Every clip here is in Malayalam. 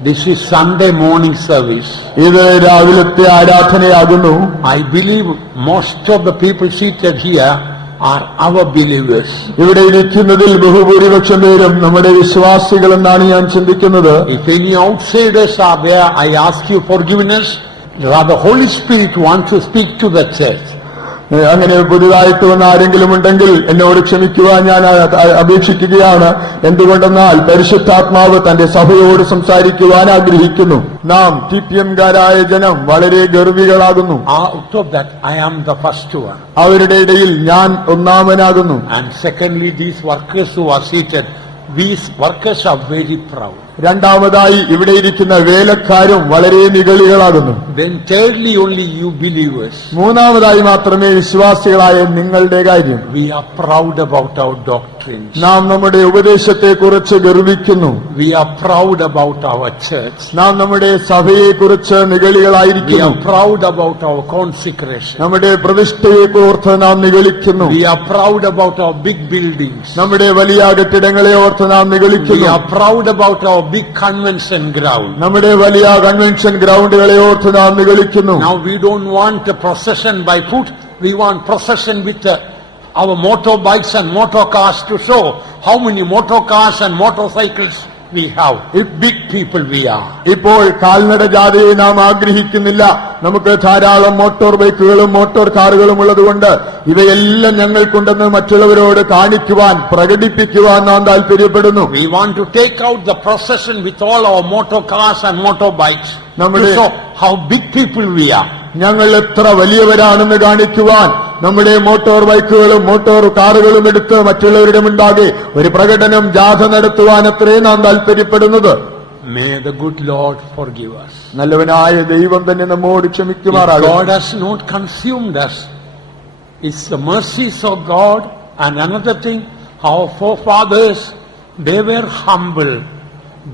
This is Sunday morning service. ഇത് രാവിലത്തെ ആരാധനയാകുന്നു. I believe most of the people seated here are our believers. ഇവിടെ ഇരിക്കുന്നതിൽ ബഹുഭൂരിപക്ഷം പേരും നമ്മുടെ വിശ്വാസികൾ എന്നാണ് ഞാൻ ചിന്തിക്കുന്നത്. If any outsiders are there, I ask you forgiveness. The Holy Spirit wants to speak to the church. അങ്ങനെ പുതുതായിട്ട് വന്ന ആരെങ്കിലും ഉണ്ടെങ്കിൽ എന്നോട് ക്ഷമിക്കുവാൻ ഞാൻ അപേക്ഷിക്കുകയാണ്. എന്തുകൊണ്ടെന്നാൽ പരിശുദ്ധാത്മാവ് തന്റെ സഭയോട് സംസാരിക്കുവാൻ ആഗ്രഹിക്കുന്നു. നാം TPM-കാരായ ജനം വളരെ ഗർവികളാകുന്നു. Out of that, I am the first one. അവരുടെ ഇടയിൽ ഞാൻ ഒന്നാമനാകുന്നു. And secondly, these workers who are seated, these workers are very proud. രണ്ടാമതായി ഇവിടെ ഇരിക്കുന്ന വേലക്കാരും വളരെ നിഗളികളാകുന്നു. Then thirdly, only you believers. മൂന്നാമതായി മാത്രമേ വിശ്വാസികളായ നിങ്ങളുടെ കാര്യം. We are proud about our doctrines. നാം നമ്മുടെ ഉപദേശത്തെ കുറിച്ച് ഗർവിക്കുന്നു. We are proud about our church. നാം നമ്മുടെ സഭയെ കുറിച്ച് നിഗളികളായിരിക്കുന്നു. We are proud about our consecration. നമ്മുടെ പ്രതിഷ്ഠയെ ഓർത്ത് നാം നിഗളിക്കുന്നു. We are proud about our big buildings. നമ്മുടെ വലിയ കെട്ടിടങ്ങളെ ഓർത്ത് നാം നിഗളിക്കുന്നു. We are proud about our big convention ground. നമ്മുടെ വലിയ കൺവെൻഷൻ ഗ്രൗണ്ടുകളെ ഓർത്ത് നാം നിഗളിക്കുന്നു. Now we don't want a procession by foot. We want procession with our motorbikes and motor cars to show how many motor cars and motorcycles we have. If big people we are. ഇപ്പോൾ കാൽനട ജാഥയെ നാം ആഗ്രഹിക്കുന്നില്ല. നമുക്ക് ധാരാളം മോട്ടോർ ബൈക്കുകളും മോട്ടോർ കാറുകളും ഉള്ളതുകൊണ്ട് ഇവയെല്ലാം ഞങ്ങൾക്കുണ്ടെന്ന് മറ്റുള്ളവരോട് കാണിക്കുവാൻ പ്രകടിപ്പിക്കുവാൻ നാം താല്പര്യപ്പെടുന്നു. We want to take out the procession with all our motor cars and motorbikes to show how big people we are. ഞങ്ങൾ എത്ര വലിയവരാണെന്ന് കാണിക്കുവാൻ നമ്മുടെ മോട്ടോർ ബൈക്കുകളും മോട്ടോർ കാറുകളും എടുത്ത് മറ്റുള്ളവരുടെ മുൻപാകെ ഒരു പ്രകടനം ജാഥ നടത്തുവാൻ അത്രേ നാം താല്പര്യപ്പെടുന്നത്. May the good Lord forgive us. നല്ലവനായ ദൈവം തന്നെ നമ്മോട് ക്ഷമിക്കുമാറാകട്ടെ. God has not consumed us. It's the mercies of God. And another thing, our forefathers, they were humble.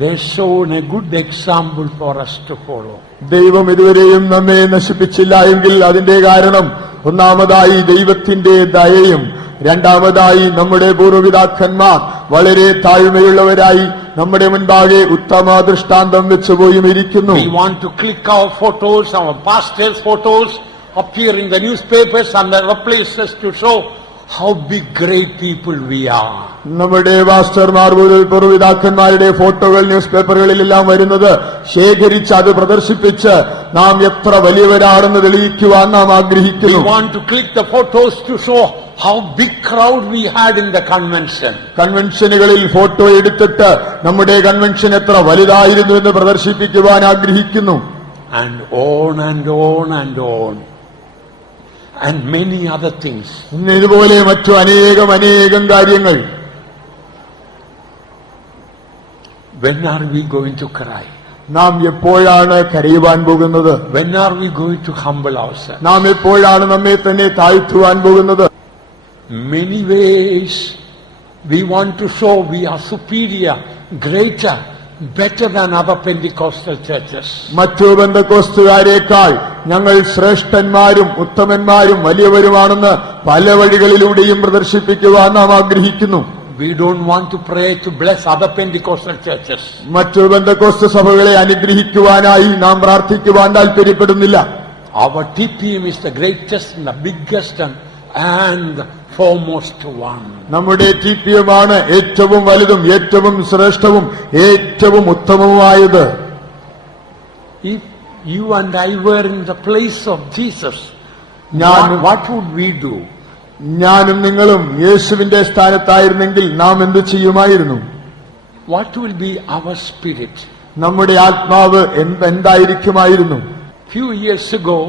They shown a good example for us to follow. ദൈവം ഇതുവരെയും നമ്മെ നശിപ്പിച്ചില്ല എങ്കിൽ അതിന്റെ കാരണം ഒന്നാമതായി ദൈവത്തിന്റെ ദയയും രണ്ടാമതായി നമ്മുടെ പൂർവ്വപിതാക്കന്മാർ വളരെ താഴ്മയുള്ളവരായി നമ്മുടെ മുൻപാകെ ഉത്തമ ദൃഷ്ടാന്തം വെച്ചുപോയും ഇരിക്കുന്നു. We want to click our photos, our pastors' photos, appear in the newspapers and other places to show how big great people we are. നമ്മുടെ പാസ്റ്റർമാർ പൂർവ്വപിതാക്കന്മാരുടെ ഫോട്ടോകൾ ന്യൂസ് പേപ്പറുകളിലെല്ലാം വരുന്നത് ശേഖരിച്ച് അത് പ്രദർശിപ്പിച്ച് നാം എത്ര വലിയവരാണെന്ന് തെളിയിക്കുവാൻ നാം ആഗ്രഹിക്കുന്നു. We want to click the photos to show how big crowd we had in the convention. കൺവെൻഷനുകളിൽ ഫോട്ടോ എടുത്തിട്ട് നമ്മുടെ കൺവെൻഷൻ എത്ര വലുതായിരുന്നു എന്ന് പ്രദർശിപ്പിക്കുവാൻ ആഗ്രഹിക്കുന്നു. And on and on and on. And many other things. ഇതുപോലെ മറ്റു അനേകം കാര്യങ്ങൾ. When are we going to cry? നാം എപ്പോഴാണ് കരയുവാൻ പോകുന്നത്? When are we going to humble ourselves? നാം എപ്പോഴാണ് നമ്മെ തന്നെ താഴ്ത്തുവാൻ പോകുന്നത്? Many ways we want to show we are superior, greater, better than other Pentecostal churches. മറ്റു പെന്തക്കോസ്തുകാരേക്കാൾ ഞങ്ങൾ ശ്രേഷ്ഠന്മാരും ഉത്തമന്മാരും വലിയവരുമാണെന്ന് പല വഴികളിലൂടെയും പ്രദർശിപ്പിക്കുവാൻ നാം ആഗ്രഹിക്കുന്നു. We don't want to pray to bless other Pentecostal churches. മറ്റു പെന്തക്കോസ്തു സഭകളെ അനുഗ്രഹിക്കുവാനായി നാം പ്രാർത്ഥിക്കുവാൻ താല്പര്യപ്പെടുന്നില്ല. Our TPM is the greatest and the biggest and foremost one. നമ്മുടെ TPM ആണ് ഏറ്റവും വലുതും ഏറ്റവും ശ്രേഷ്ഠവും ഏറ്റവും ഉത്തമവുമായത്. If you and I were in the place of Jesus, what would we do? ഞാനും നിങ്ങളും യേശുവിന്റെ സ്ഥാനത്തായിരുന്നെങ്കിൽ നാം എന്ത് ചെയ്യുമായിരുന്നു? What will be our spirit? നമ്മുടെ ആത്മാവ് എന്തായിരിക്കുമായിരുന്നു? Few years ago,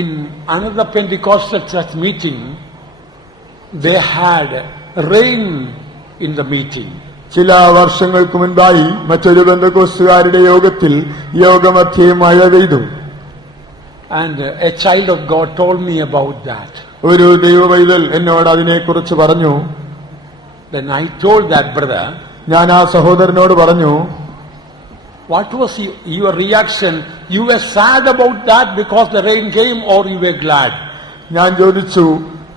in another Pentecostal church meeting, they had rain in the meeting. ചില വർഷങ്ങൾക്ക് മുൻപായി മറ്റൊരു പെന്തക്കോസ്തുകാരുടെ യോഗത്തിൽ യോഗമധ്യേ മഴ പെയ്തു. And a child of God told me about that. ഒരു ദൈവപൈതൽ എന്നോട് അതിനെക്കുറിച്ച് പറഞ്ഞു. Then I told that brother, ഞാൻ ആ സഹോദരനോട് പറഞ്ഞു, what was your reaction? You were sad about that because the rain came, or you were glad? ഞാൻ ചോദിച്ചു,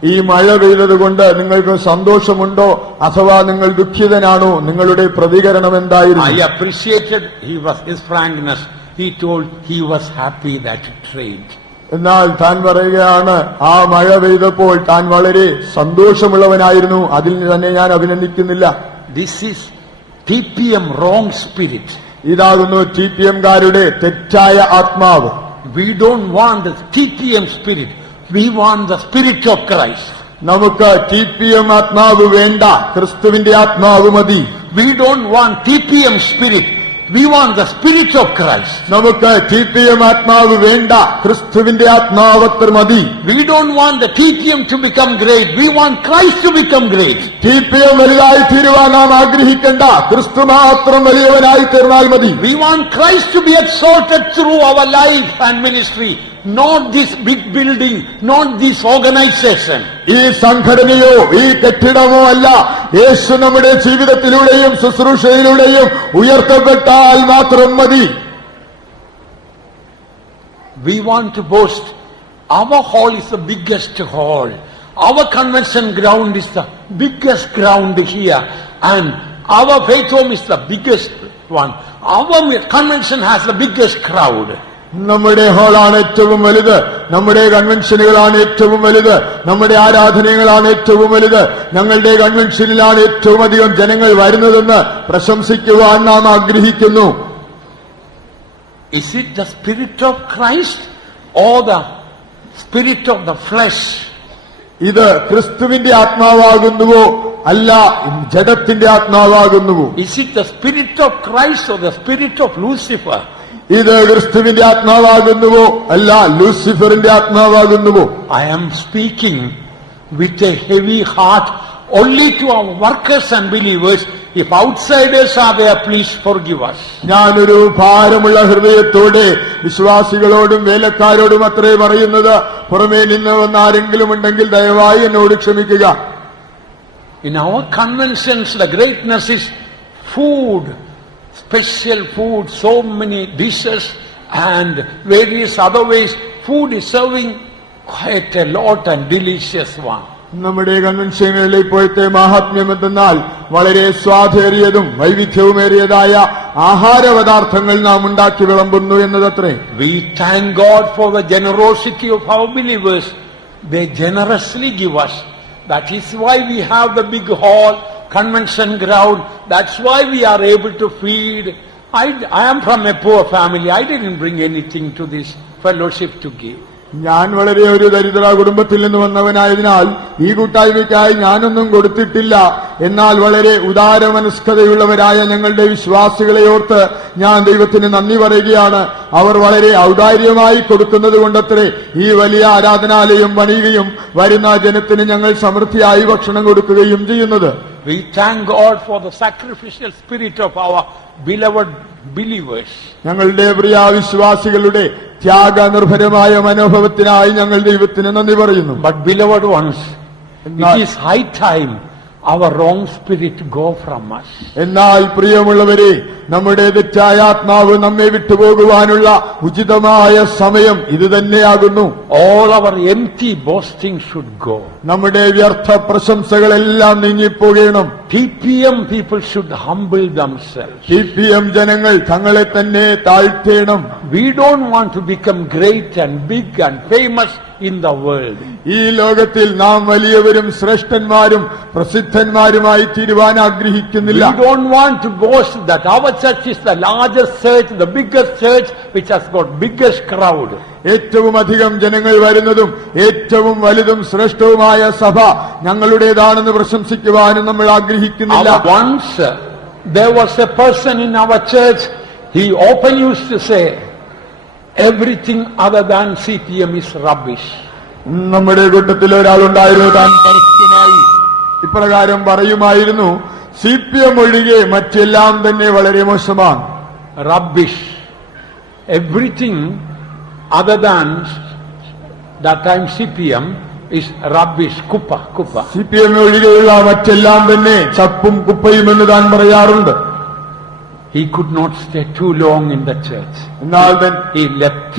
ഈ മഴ പെയ്തതുകൊണ്ട് നിങ്ങൾക്ക് സന്തോഷമുണ്ടോ അഥവാ നിങ്ങൾ ദുഃഖിതനാണോ? നിങ്ങളുടെ പ്രതികരണം എന്തായിരുന്നു? I appreciated his frankness. He told he was happy that it rained. എന്നാൽ താൻ പറയുകയാണ്, ആ മഴ പെയ്തപ്പോൾ താൻ വളരെ സന്തോഷമുള്ളവനായിരുന്നു, അതിൽ തന്നെ ഞാൻ അഭിനന്ദിക്കുന്നില്ല. This is TPM wrong spirit. ഇതാകുന്നു TPM കാരുടെ തെറ്റായ ആത്മാവ്. We don't want the TPM spirit. We want the spirit of Christ. നമുക്ക് TPM ആത്മാവ് വേണ്ട, ക്രിസ്തുവിന്റെ ആത്മാവ് മതി. We don't want TPM spirit. We want the spirit of Christ. നമുക്ക് TPM ആത്മാവ് വേണ്ട, ക്രിസ്തുവിന്റെ ആത്മാവത്ര മതി. We don't want the TPM to become great. We want Christ to become great. TPM വലുതായി തീരുവാൻ നാം ആഗ്രഹിക്കണ്ട, ക്രിസ്തു മാത്രം വലിയവനായി തീർന്നാൽ മതി. We want Christ to be exalted through our life and ministry. Not this big building, not this organization. ഈ സംഘടനയോ ഈ കെട്ടിടമോ അല്ല, യേശു നമ്മുടെ ജീവിതത്തിലൂടെയും ശുശ്രൂഷയിലൂടെയും ഉയർത്തപ്പെട്ടാൽ മാത്രം മതി. We want to boast. Our hall is the biggest hall. Our convention ground is the biggest ground here. And our faith home is the biggest one. Our convention has the biggest crowd. നമ്മുടെ ഹാളാണ് ഏറ്റവും വലുത്, നമ്മുടെ കൺവെൻഷനുകളാണ് ഏറ്റവും വലുത്, നമ്മുടെ ആരാധനകളാണ് ഏറ്റവും വലുത്, ഞങ്ങളുടെ കൺവെൻഷനിലാണ് ഏറ്റവും അധികം ജനങ്ങൾ വരുന്നതെന്ന് പ്രശംസിക്കുവാൻ നാം ആഗ്രഹിക്കുന്നു. Is it the spirit of Christ or the spirit of the flesh? ഇത് ക്രിസ്തുവിന്റെ ആത്മാവാകുന്നുവോ അല്ല ജഡത്തിന്റെ ആത്മാവാകുന്നുവോ? Is it the spirit of Christ or the spirit of Lucifer? ഇത് ക്രിസ്തുവിന്റെ ആത്മാവാകുന്നുവോ അല്ല ലൂസിഫറിന്റെ ആത്മാവാകുന്നുവോ? I am speaking with a heavy heart only to our workers and believers. If outsiders are there, please forgive us. ഞാനൊരു ഭാരമുള്ള ഹൃദയത്തോടെ വിശ്വാസികളോടും വേലക്കാരോടും അത്രേ പറയുന്നത്. പുറമേ നിന്ന് വന്ന ആരെങ്കിലും ഉണ്ടെങ്കിൽ ദയവായി എന്നോട് ക്ഷമിക്കുക. In our conventions, the greatness is food. Special food, so many dishes and various other ways. Food is serving quite a lot and delicious one. നമ്മുടെ കൺവെൻഷനുകളിലെ ഇപ്പോഴത്തെ മഹാത്മ്യം എന്തെന്നാൽ വളരെ സ്വാദേറിയതും വൈവിധ്യവുമേറിയതായ ആഹാര പദാർത്ഥങ്ങൾ നാം ഉണ്ടാക്കി വിളമ്പുന്നു എന്നതത്രേ. We thank God for the generosity of our believers. They generously give us. That is why we have the big hall, convention ground. That's why we are able to feed. I am from a poor family. I didn't bring anything to this fellowship to give. ഞാൻ വളരെ ഒരു ദരിദ്ര കുടുംബത്തിൽ നിന്ന് വന്നവനായതിനാൽ ഈ കൂട്ടായ്മയ്ക്കായി ഞാനൊന്നും കൊടുത്തിട്ടില്ല. എന്നാൽ വളരെ ഉദാരമനസ്കതയുള്ളവരായ ഞങ്ങളുടെ വിശ്വാസികളെ ഓർത്ത് ഞാൻ ദൈവത്തിന് നന്ദി പറയുകയാണ്. അവർ വളരെ ഔദാര്യമായി കൊടുക്കുന്നത് കൊണ്ടത്രേ ഈ വലിയ ആരാധനാലയം പണിയുകയും വരുന്ന ജനത്തിന് ഞങ്ങൾ സമൃദ്ധിയായി ഭക്ഷണം കൊടുക്കുകയും ചെയ്യുന്നത്. We thank God for the sacrificial spirit of our beloved believers. ഞങ്ങളുടെ പ്രിയ വിശ്വാസികളുടെ ത്യാഗനിർഭരമായ മനോഭാവത്തിനായി ഞങ്ങൾ ദൈവത്തിന് നന്ദി പറയുന്നു. But beloved ones, it is high time our wrong spirit go from us. എന്നാൽ പ്രിയമുള്ളവരെ, നമ്മുടെ തെറ്റായ ആത്മാവ് നമ്മെ വിട്ടുപോകുവാനുള്ള ഉചിതമായ സമയം ഇത് തന്നെയാകുന്നു. All our empty boasting should go. നമ്മുടെ വ്യർത്ഥ പ്രശംസകളെല്ലാം നീങ്ങിപ്പോകണം. TPM people should humble themselves. TPM ജനങ്ങൾ തങ്ങളെ തന്നെ താഴ്ത്തേണം. We don't want to become great and big and famous in the world. ഈ ലോകത്തിൽ നാം വലിയവരും ശ്രേഷ്ഠന്മാരും പ്രസിദ്ധന്മാരുമായി തീരുവാൻ ആഗ്രഹിക്കുന്നില്ല. We don't want to boast that our church is the largest church, the biggest church which has got biggest crowd. ഏറ്റവും അധികം ജനങ്ങൾ വരുന്നതും ഏറ്റവും വലുതും ശ്രേഷ്ഠവുമായ സഭ ഞങ്ങളുടേതാണെന്ന് പ്രശംസിക്കുവാനും നമ്മൾ ആഗ്രഹിക്കുന്നില്ല. Once there was a person in our church, he openly used to say, everything other than CPM is rubbish. നമ്മുടെ കൂട്ടത്തിൽ ഒരാളുണ്ടായിരുന്നു, താൻ പരസ്യമായി ഇപ്രകാരം പറയുമായിരുന്നു, CPM ഒഴികെ മറ്റെല്ലാം തന്നെ വളരെ മോശമാണ്. Rubbish. Everything other than that time CPM is rubbish, kupa. CPM ഒഴികെയുള്ള മറ്റെല്ലാം തന്നെ ചപ്പും കുപ്പയും എന്ന് താൻ പറയാറുണ്ട്. He could not stay too long in the church. He left.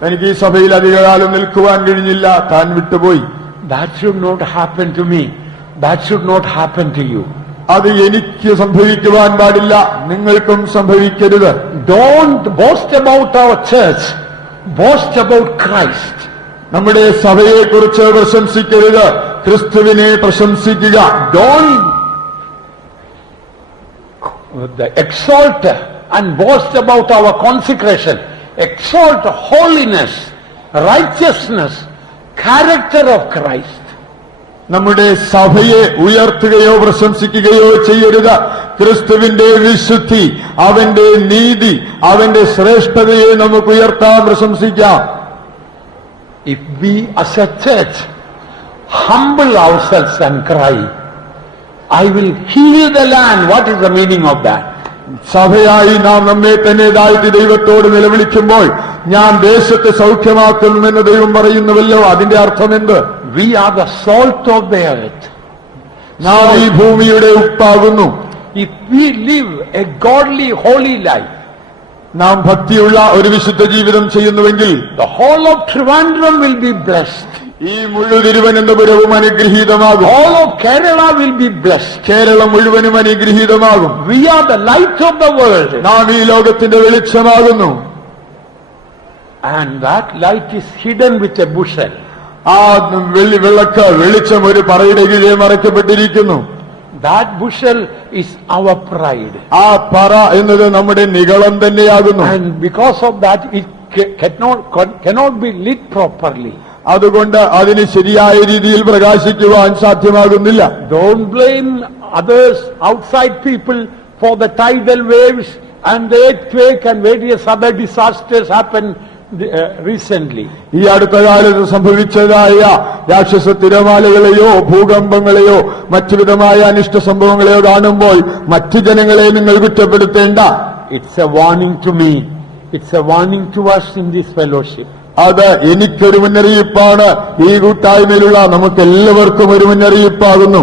തനിക്ക് ഈ സഭയിൽ അധികകാലം നിൽക്കുവാൻ കഴിഞ്ഞില്ല, താൻ വിട്ടുപോയി. That should not happen to me. That should not happen to you. അത് എനിക്ക് സംഭവിക്കുവാൻ പാടില്ല, നിങ്ങൾക്കും സംഭവിക്കരുത്. Don't boast about our church. Boast about Christ. നമ്മുടെ സഭയെക്കുറിച്ച് പ്രശംസിക്കരുത്, ക്രിസ്തുവിനെ പ്രശംസിക്കുക. Don't exalt and boast about our consecration. Exalt holiness, righteousness, character of Christ. നമ്മുടെ സഭയെ ഉയർത്തുകയോ പ്രശംസിക്കുകയോ ചെയ്യരുത്. ക്രിസ്തുവിന്റെ വിശുദ്ധി, അവന്റെ നീതി, അവന്റെ ശ്രേഷ്ഠതയെ നമുക്ക് ഉയർത്താൻ പ്രശംസിക്കാം. If we as a church humble ourselves and cry, I will heal the land. What is the meaning of that? സഭയായി നാം നമ്മെ തന്നെ താഴ്ത്തി ദൈവത്തോട് നിലവിളിക്കുമ്പോൾ ഞാൻ ദേശത്തെ സൗഖ്യമാക്കുമെന്ന് ദൈവം പറയുന്നുവല്ലോ, അതിന്റെ അർത്ഥം എന്ത്? We are the salt of the earth. നാം ഈ ഭൂമിയുടെ ഉപ്പാകുന്നു. If we live a godly, holy life, നാം ഭക്തിയുള്ള ഒരു വിശുദ്ധ ജീവിതം ചെയ്യുന്നുവെങ്കിൽ the whole of Trivandrum will be blessed. ഈ മുഴു തിരുവനന്തപുരവും അനുഗ്രഹീതമാകും. All of Kerala will be blessed. Keralam മുഴുവനും അനുഗ്രഹീതമാകും. We are the light of the world. നാം ഈ ലോകത്തിന്റെ വെളിച്ചമാകുന്നു. And that light is hidden with a bushel. ആ വിളക്ക് വെളിച്ചം ഒരു പറയുടെ കീഴെ മറയ്ക്കപ്പെട്ടിരിക്കുന്നു. That bushel is our pride. ആ പറ എന്നത് നമ്മുടെ നിഗളം തന്നെയാകുന്നു. And because of that, it cannot be lit properly. അതുകൊണ്ട് അതിന് ശരിയായ രീതിയിൽ പ്രകാശിക്കുവാൻ സാധ്യമാകുന്നില്ല. Don't blame others, outside people, for the tidal waves and the earthquake and various other disasters happened recently. ഈ അടുത്ത കാലത്ത് സംഭവിച്ചതായ രാക്ഷസ തിരമാലകളെയോ ഭൂകമ്പങ്ങളെയോ മറ്റു വിധമായ അനിഷ്ട സംഭവങ്ങളെയോ കാണുമ്പോൾ മറ്റു ജനങ്ങളെ നിങ്ങൾ കുറ്റപ്പെടുത്തേണ്ട. It's a warning to me. It's a warning to us in this fellowship. അത് എനിക്കൊരു മുന്നറിയിപ്പാണ്, ഈ കൂട്ടായ്മയിലുള്ള നമുക്കെല്ലാവർക്കും ഒരു മുന്നറിയിപ്പാകുന്നു.